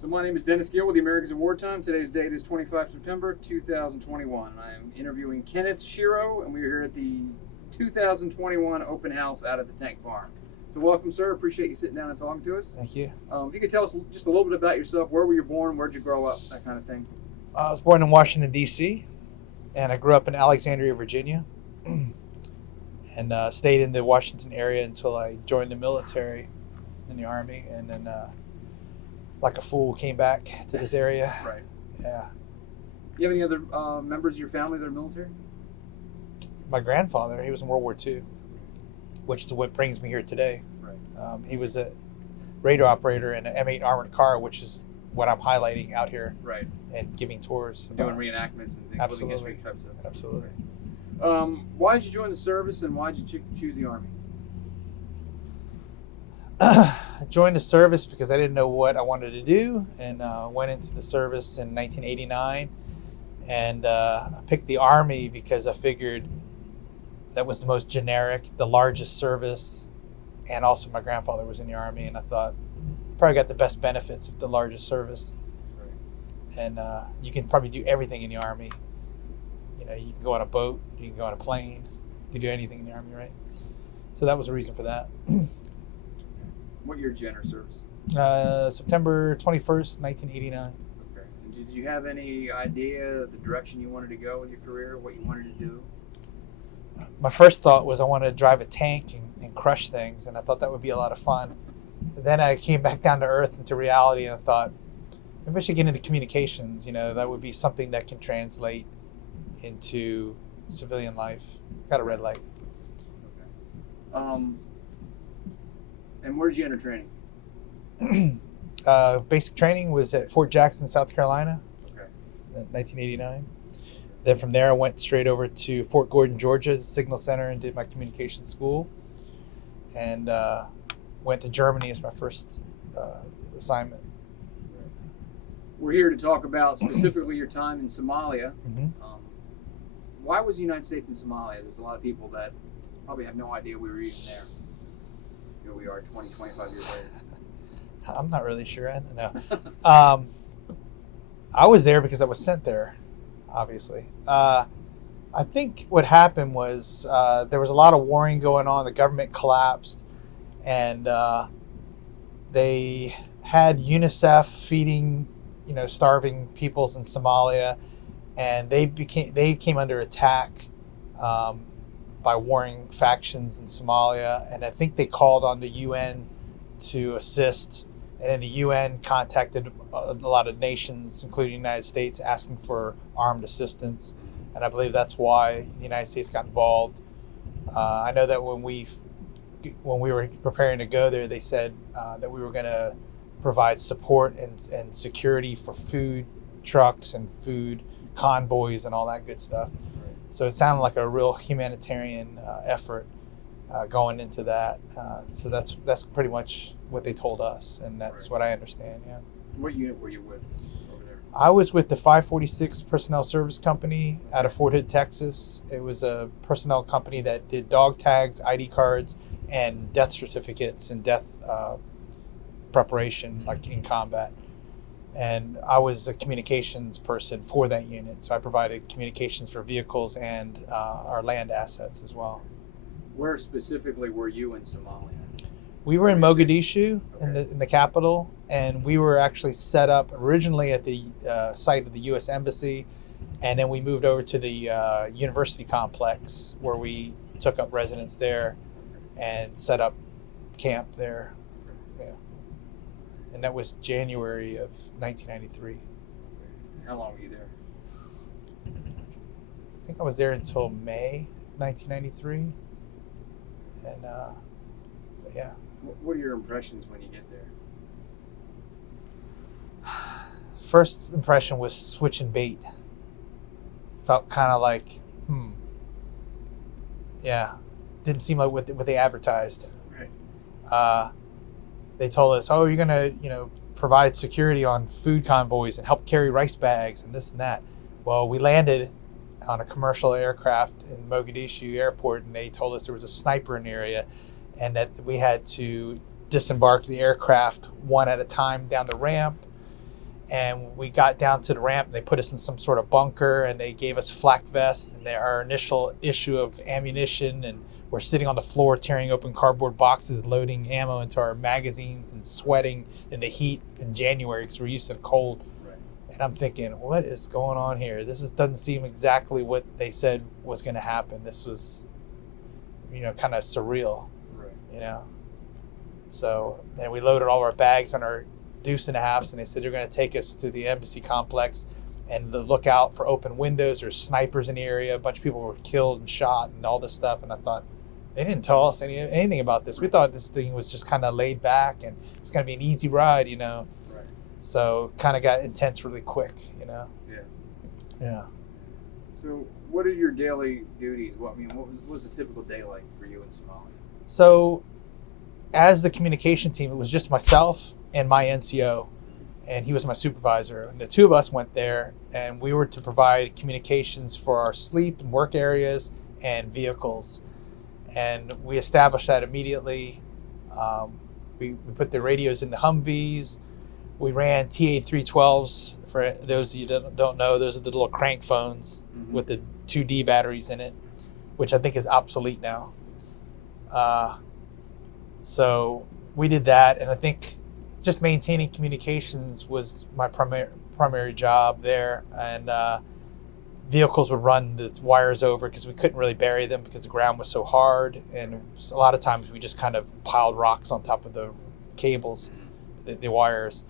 So my name is Dennis Gill with the Americans of Wartime. Today's date is 25 September 2021. I am interviewing Kenneth Schiro, and we're here at the 2021 open house out at the Tank Farm. So welcome, sir. Appreciate you sitting down and talking to us. Thank you. If you could tell us just a little bit about yourself, where were you born, where'd you grow up, that kind of thing. I was born in Washington, D.C., and I grew up in Alexandria, Virginia, and stayed in the Washington area until I joined the military in the Army, and then like a fool came back to this area. Right. Yeah. You have any other members of your family that are military? My grandfather, he was in World War II, which is what brings me here today. Right. He was a radio operator in an M8 armored car, which is what I'm highlighting out here. Right. And giving tours. Doing reenactments and things, living history type stuff. Absolutely. Why did you join the service, and why did you choose the Army? I joined the service because I didn't know what I wanted to do, and went into the service in 1989. And I picked the Army because I figured that was the most generic, the largest service, and also my grandfather was in the Army, and I thought probably got the best benefits of the largest service. Right. And you can probably do everything in the Army. You know, you can go on a boat, you can go on a plane, you can do anything in the Army, right? So that was the reason for that. What year did you enter service? September 21st, 1989. Okay. And did you have any idea the direction you wanted to go with your career, what you wanted to do? My first thought was I wanted to drive a tank and crush things, and I thought that would be a lot of fun. Then I came back down to earth into reality, and I thought, maybe I should get into communications. You know, that would be something that can translate into civilian life. Got a red light. Okay. And where did you enter training? Basic training was at Fort Jackson, South Carolina, okay, in 1989. Then from there, I went straight over to Fort Gordon, Georgia, the Signal Center, and did my communications school. And went to Germany as my first assignment. We're here to talk about specifically your time in Somalia. Mm-hmm. Why was the United States in Somalia? There's a lot of people that probably have no idea we were even there. Here we are 20, 25 years later. I'm not really sure. I don't know. I was there because I was sent there, obviously. I think what happened was there was a lot of warring going on. The government collapsed, and they had UNICEF feeding, starving peoples in Somalia, and they came under attack by warring factions in Somalia, and I think they called on the UN to assist, and then the UN contacted a lot of nations, including the United States, asking for armed assistance, and I believe that's why the United States got involved. I know that when we were preparing to go there, they said that we were going to provide support and security for food trucks and food convoys and all that good stuff. So it sounded like a real humanitarian effort going into that. So that's pretty much what they told us, and that's what I understand. Yeah. What unit were you with over there? I was with the 546 Personnel Service Company out of Fort Hood, Texas. It was a personnel company that did dog tags, ID cards, and death certificates and death preparation, like in combat. And I was a communications person for that unit, so I provided communications for vehicles and our land assets as well. Where specifically were you in Somalia? We were in Mogadishu, okay, in the capital, and we were actually set up originally at the site of the U.S. Embassy, and then we moved over to the university complex where we took up residence there and set up camp there. Yeah. And that was January of 1993. How long were you there? I think I was there until May 1993. And yeah. What are your impressions when you get there? First impression was switching bait. Felt kind of like, yeah, didn't seem like what they advertised. Right. They told us, oh, you're gonna, provide security on food convoys and help carry rice bags and this and that. Well, we landed on a commercial aircraft in Mogadishu airport, and they told us there was a sniper in the area, and that we had to disembark the aircraft one at a time down the ramp, And we got down to the ramp, and they put us in some sort of bunker, and they gave us flak vests and our initial issue of ammunition, and we're sitting on the floor tearing open cardboard boxes, loading ammo into our magazines and sweating in the heat in January because we're used to the cold. Right. And I'm thinking, what is going on here? Doesn't seem exactly what they said was going to happen. This was, kind of surreal, Right. So then we loaded all of our bags on our deuce and a halves, and they said they're going to take us to the embassy complex and look out for open windows. There's snipers in the area. A bunch of people were killed and shot and all this stuff. And I thought, they didn't tell us anything about this. We thought this thing was just kind of laid back and it's going to be an easy ride, Right. So kind of got intense really quick, Yeah. Yeah. So what are your daily duties? What was a typical day like for you in Somalia? So as the communication team, it was just myself and my NCO, and he was my supervisor. And the two of us went there, and we were to provide communications for our sleep and work areas and vehicles. And we established that immediately. We put the radios in the Humvees. We ran TA-312s. For those of you that don't know, those are the little crank phones with the 2D batteries in it, which I think is obsolete now. So we did that, and I think just maintaining communications was my primary job there. And vehicles would run the wires over because we couldn't really bury them because the ground was so hard. And a lot of times we just kind of piled rocks on top of the cables, the wires.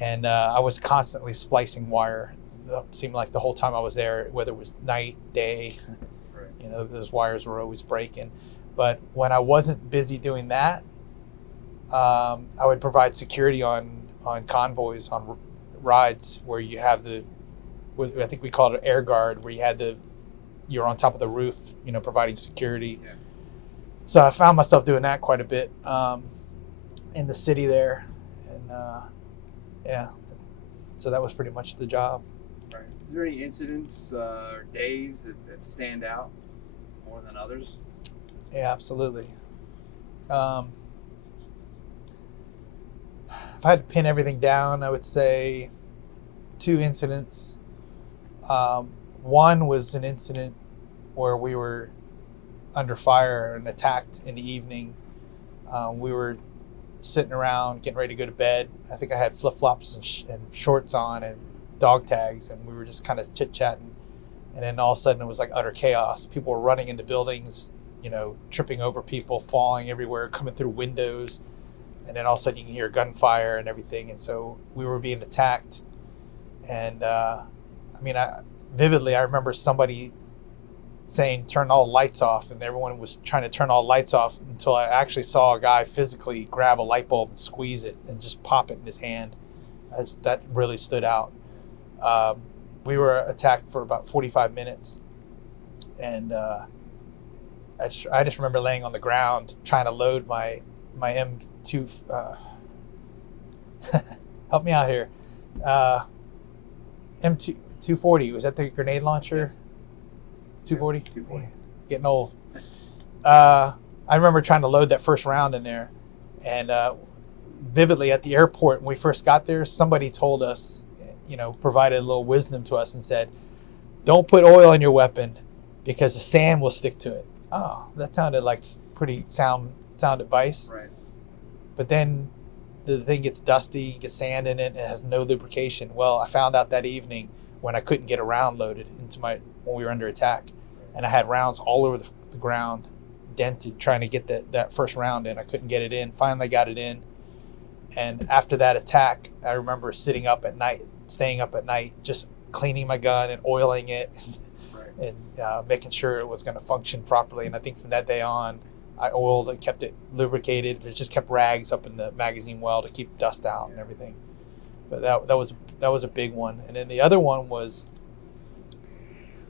And I was constantly splicing wire. It seemed like the whole time I was there, whether it was night, day, Right. Those wires were always breaking. But when I wasn't busy doing that, I would provide security on convoys, on rides where you have I think we called it air guard, where you're on top of the roof, providing security. Yeah. So I found myself doing that quite a bit in the city there, and so that was pretty much the job. Right. Is there any incidents or days that stand out more than others? Yeah, absolutely. If I had to pin everything down, I would say 2 incidents. One was an incident where we were under fire and attacked in the evening. We were sitting around getting ready to go to bed. I think I had flip-flops and shorts on and dog tags, and we were just kind of chit-chatting. And then all of a sudden it was like utter chaos. People were running into buildings, tripping over people, falling everywhere, coming through windows. And then all of a sudden you can hear gunfire and everything. And so we were being attacked. And vividly, I remember somebody saying, turn all the lights off. And everyone was trying to turn all the lights off until I actually saw a guy physically grab a light bulb and squeeze it and just pop it in his hand. That really stood out. We were attacked for about 45 minutes. And I just remember laying on the ground trying to load my M2, help me out here. M240, was that the grenade launcher? 240? 240. Getting old. I remember trying to load that first round in there. And vividly at the airport, when we first got there, somebody told us, provided a little wisdom to us and said, don't put oil in your weapon because the sand will stick to it. Oh, that sounded like pretty sound advice. Right. But then the thing gets dusty, gets sand in it, and it has no lubrication. Well, I found out that evening when I couldn't get a round loaded when we were under attack. And I had rounds all over the ground, dented, trying to get that first round in. I couldn't get it in. Finally got it in. And after that attack, I remember staying up at night, just cleaning my gun and oiling it and making sure it was going to function properly. And I think from that day on, I oiled and kept it lubricated. It just kept rags up in the magazine well to keep dust out and everything. But that was a big one. And then the other one was,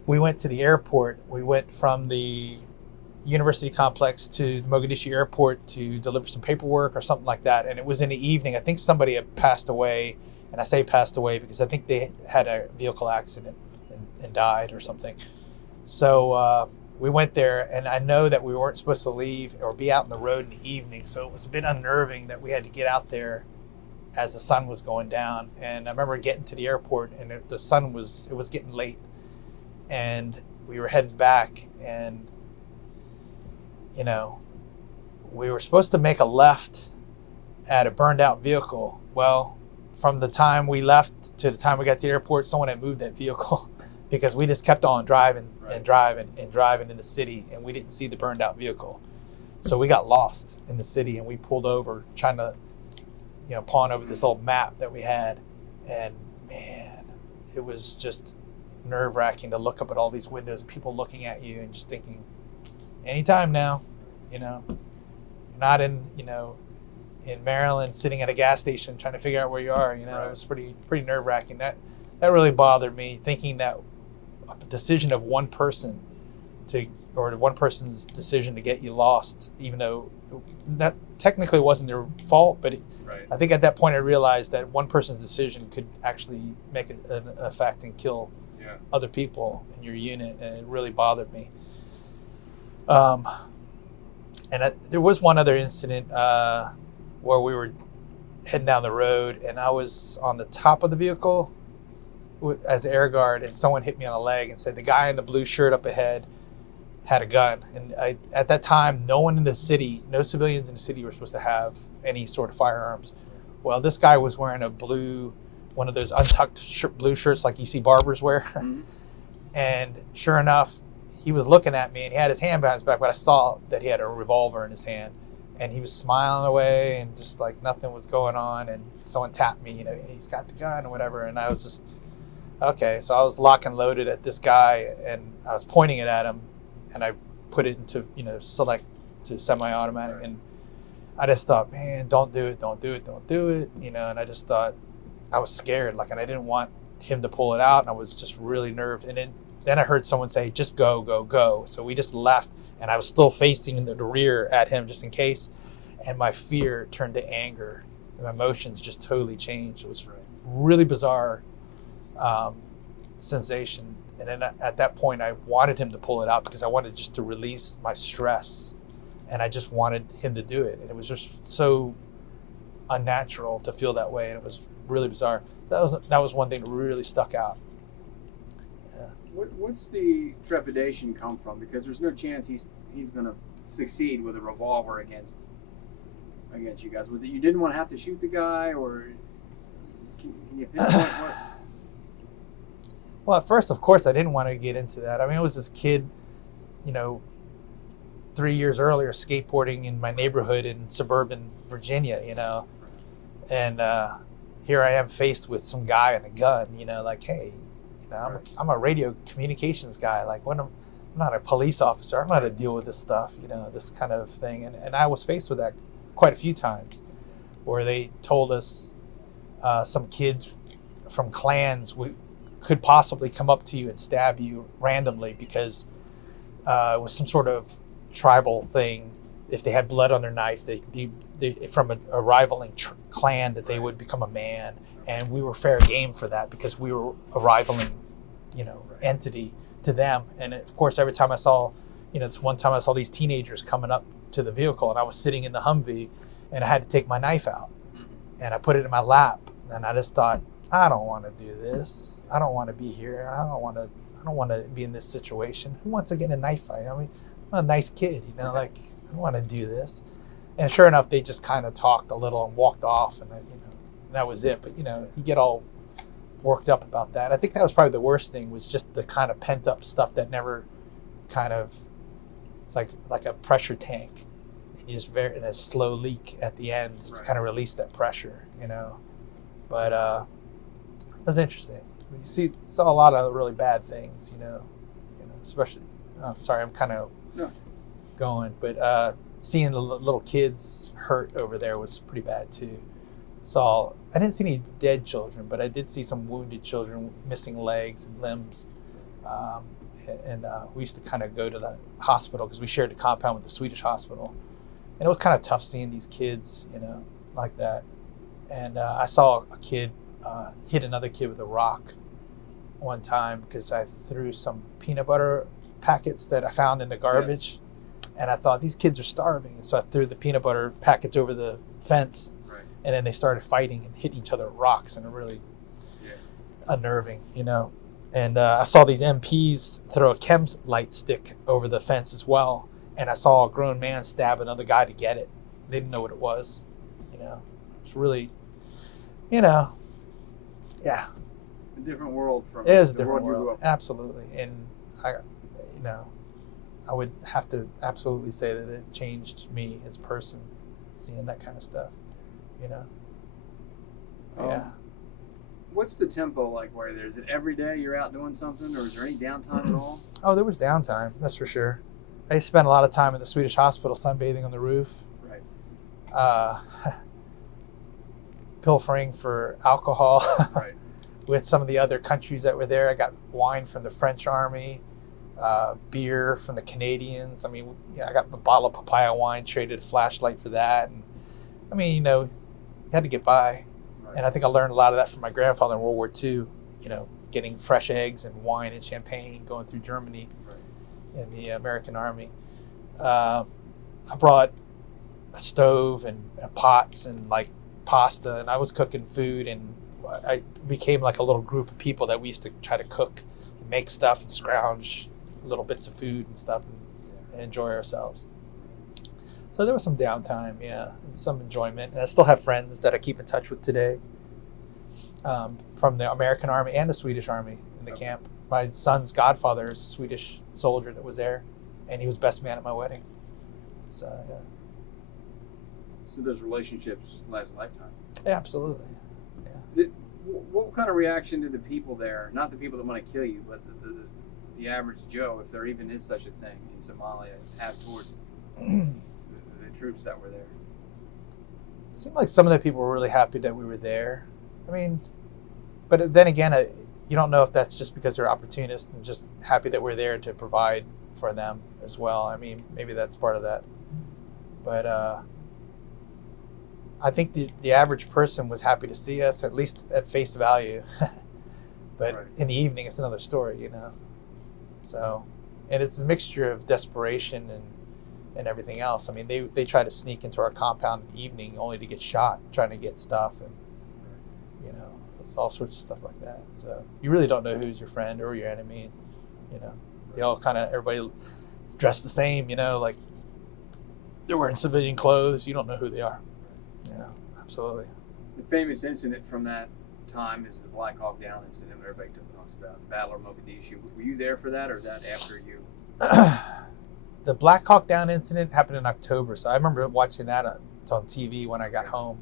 we went to the airport. We went from the university complex to Mogadishu airport to deliver some paperwork or something like that. And it was in the evening. I think somebody had passed away. And I say passed away because I think they had a vehicle accident and died or something. So we went there, and I know that we weren't supposed to leave or be out on the road in the evening. So it was a bit unnerving that we had to get out there as the sun was going down. And I remember getting to the airport, and the sun was getting late, and we were heading back, and we were supposed to make a left at a burned out vehicle. Well, from the time we left to the time we got to the airport, someone had moved that vehicle because we just kept on driving and driving and driving in the city, and we didn't see the burned out vehicle. So we got lost in the city, and we pulled over trying to, pawn over this little map that we had. And man, it was just nerve-wracking to look up at all these windows, people looking at you and just thinking, anytime now, you're not in Maryland sitting at a gas station trying to figure out where you are. It was pretty nerve-wracking. That really bothered me, thinking that a decision of one person or one person's decision to get you lost, even though that technically wasn't their fault, but I think at that point I realized that one person's decision could actually make an effect and kill other people in your unit, and it really bothered me. There was one other incident where we were heading down the road, and I was on the top of the vehicle as air guard, and someone hit me on the leg and said the guy in the blue shirt up ahead had a gun. And at that time, no one in the city, no civilians in the city were supposed to have any sort of firearms. Well, this guy was wearing one of those untucked blue shirts like you see barbers wear. Mm-hmm. And sure enough, he was looking at me, and he had his hand behind his back, but I saw that he had a revolver in his hand. And he was smiling away and just like nothing was going on. And someone tapped me, he's got the gun or whatever. And I was just, okay. So I was lock and loaded at this guy, and I was pointing it at him, and I put it into, select to semi-automatic. And I just thought, man, don't do it. And I just thought, I was scared, and I didn't want him to pull it out. And I was just really nerved. And then I heard someone say, just go. So we just left, and I was still facing the rear at him just in case. And my fear turned to anger. My emotions just totally changed. It was really bizarre sensation. And then at that point, I wanted him to pull it out because I wanted just to release my stress. And I just wanted him to do it. And it was just so unnatural to feel that way. And it was really bizarre. So that was one thing that really stuck out. What's the trepidation come from? Because there's no chance he's going to succeed with a revolver against you guys. Was it you didn't want to have to shoot the guy, or can you pinpoint what? Well, at first, of course, I didn't want to get into that. I mean, it was this kid, 3 years earlier, skateboarding in my neighborhood in suburban Virginia, and here I am faced with some guy and a gun, hey. I'm a radio communications guy. I'm not a police officer. I don't know how to deal with this stuff, this kind of thing. And I was faced with that quite a few times, where they told us some kids from clans could possibly come up to you and stab you randomly because it was some sort of tribal thing. If they had blood on their knife, they could be from a rivaling clan, that they would become a man. And we were fair game for that because we were a rivaling entity to them. And of course, every time I saw, this one time I saw these teenagers coming up to the vehicle, and I was sitting in the Humvee, and I had to take my knife out, and I put it in my lap, and I just thought, I don't want to do this. I don't want to be here. I don't want to be in this situation. Who wants to get in a knife fight? I mean, I'm a nice kid, I don't want to do this. And sure enough, they just kind of talked a little and walked off, and that was it. But you get all worked up about that. I think that was probably the worst thing, was just the kind of pent up stuff that never it's like a pressure tank, and you just in a slow leak at the end, just to kind of release that pressure, But it was interesting. You saw a lot of really bad things, especially. Sorry, I'm kind of going, but seeing the little kids hurt over there was pretty bad too. I didn't see any dead children, but I did see some wounded children, missing legs and limbs. And we used to kind of go to the hospital because we shared the compound with the Swedish hospital. And it was kind of tough seeing these kids, like that. And I saw a kid hit another kid with a rock one time because I threw some peanut butter packets that I found in the garbage. Yes. And I thought, these kids are starving. So I threw the peanut butter packets over the fence. Right. and then they started fighting and hitting each other with rocks, and it really unnerving, And I saw these MPs throw a chem light stick over the fence as well, and I saw a grown man stab another guy to get it. They didn't know what it was, It's really, yeah. A different world from It is a the different world you grew world, up absolutely. And I would have to absolutely say that it changed me as a person, seeing that kind of stuff, Yeah. What's the tempo like while you're there? Is it every day you're out doing something, or is there any downtime at all? Oh, there was downtime, that's for sure. I spent a lot of time at the Swedish hospital sunbathing on the roof. Right. Pilfering for alcohol Right. with some of the other countries that were there. I got wine from the French army, beer from the Canadians. I mean, I got a bottle of papaya wine, traded a flashlight for that. And I mean, you had to get by. Right. And I think I learned a lot of that from my grandfather in World War II, getting fresh eggs and wine and champagne going through Germany in the American Army. I brought a stove and pots and like pasta, and I was cooking food, and I became like a little group of people that we used to try to cook and make stuff and scrounge little bits of food and stuff and enjoy ourselves. So there was some downtime, and some enjoyment. And I still have friends that I keep in touch with today from the American Army and the Swedish Army in the camp. My son's godfather is a Swedish soldier that was there, and he was best man at my wedding. So, yeah. So those relationships last a lifetime. Yeah, absolutely. Yeah. What kind of reaction do the people there, not the people that want to kill you, but the average Joe, if there even is such a thing in Somalia, have towards the troops that were there? It seemed like some of the people were really happy that we were there. I mean, but then again, you don't know if that's just because they're opportunists and just happy that we're there to provide for them as well. I mean, maybe that's part of that. But I think the average person was happy to see us, at least at face value. But Right. in the evening, it's another story, So, and it's a mixture of desperation and everything else. I mean, they try to sneak into our compound in the evening only to get shot, trying to get stuff, and it's all sorts of stuff like that. So you really don't know who's your friend or your enemy. They all everybody's dressed the same. Like they're wearing civilian clothes. You don't know who they are. Absolutely. The famous incident from that time is the Black Hawk Down incident that everybody talks about, the Battle of Mogadishu. Were you there for that, or is that after you? The Black Hawk Down incident happened in October, so I remember watching that on TV when I got home.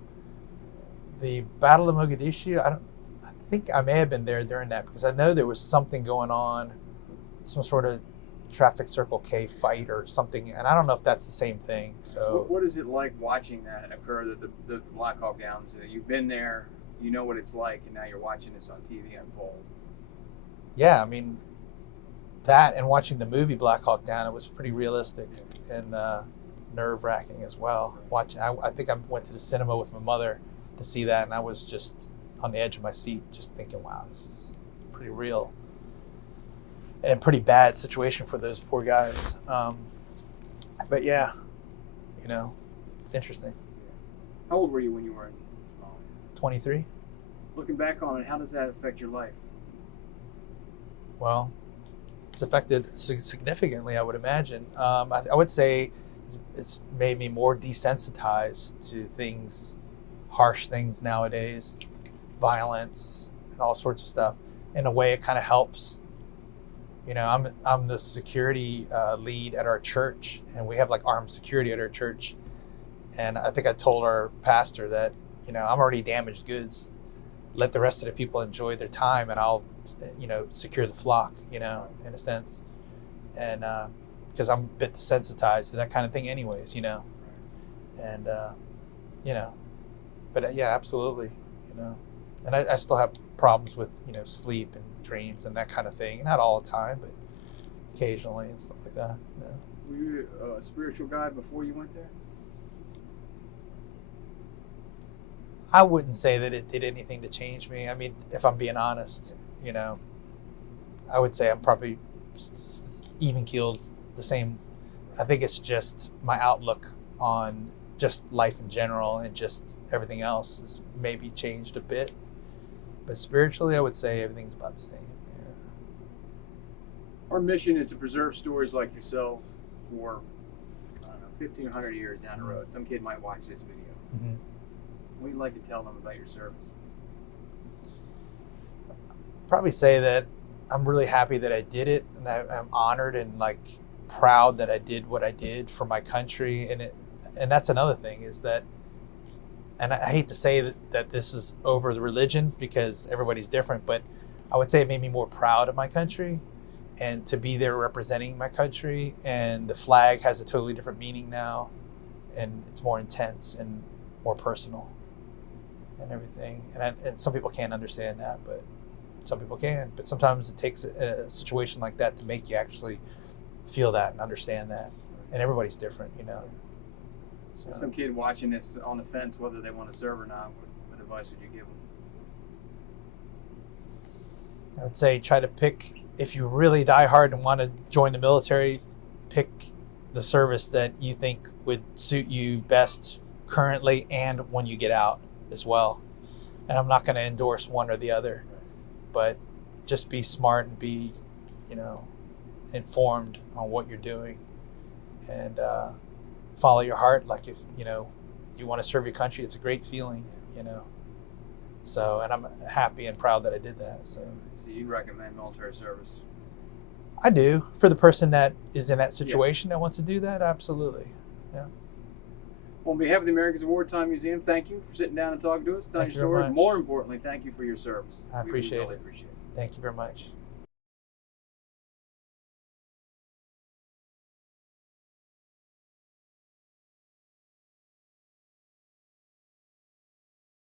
The Battle of Mogadishu, I think I may have been there during that, because I know there was something going on, some sort of traffic Circle K fight or something, and I don't know if that's the same thing. So what is it like watching that occur, the Black Hawk Down incident? You've been there, you know what it's like, and now you're watching this on TV unfold. Yeah, I mean, that and watching the movie Black Hawk Down, it was pretty realistic and nerve-wracking as well. I think I went to the cinema with my mother to see that, and I was just on the edge of my seat, just thinking, wow, this is pretty real and pretty bad situation for those poor guys. But yeah, it's interesting. How old were you when you were in Somalia? 23. Looking back on it, how does that affect your life? Well, it's affected significantly, I would imagine. I would say it's made me more desensitized to things, harsh things nowadays, violence and all sorts of stuff. In a way, it kind of helps. I'm the security lead at our church, and we have like armed security at our church. And I think I told our pastor that, I'm already damaged goods. Let the rest of the people enjoy their time, and I'll, secure the flock, in a sense. And because I'm a bit desensitized to that kind of thing anyways, And, but yeah, absolutely, And I still have problems with, sleep and dreams and that kind of thing. Not all the time, but occasionally and stuff like that. Were you a spiritual guy before you went there? I wouldn't say that it did anything to change me. I mean, if I'm being honest, I would say I'm probably even keeled, the same. I think it's just my outlook on just life in general and just everything else has maybe changed a bit. But spiritually, I would say everything's about the same. Yeah. Our mission is to preserve stories like yourself for, I don't know, 1,500 years down the road. Some kid might watch this video. Mm-hmm. What would you like to tell them about your service? Probably say that I'm really happy that I did it, and I'm honored and like proud that I did what I did for my country. And that's another thing is that, and I hate to say that this is over the religion because everybody's different, but I would say it made me more proud of my country and to be there representing my country. And the flag has a totally different meaning now, and it's more intense and more personal and everything. And some people can't understand that, but some people can. But sometimes it takes a situation like that to make you actually feel that and understand that. And everybody's different, you know. So Some kid watching this on the fence, whether they want to serve or not, what advice would you give them? I would say try to pick, if you really die hard and want to join the military, pick the service that you think would suit you best currently and when you get out as well. And I'm not going to endorse one or the other, but just be smart and be, you know, informed on what you're doing, and follow your heart. Like if, you know, you want to serve your country, it's a great feeling, you know. So, and I'm happy and proud that I did that. So you'd recommend military service? I do. For the person that is in that situation that wants to do that, absolutely. Yeah. Well, on behalf of the Americans of Wartime Museum, thank you for sitting down and talking to us, telling your story. More importantly, thank you for your service. I appreciate we really it. appreciate it. Thank you very much.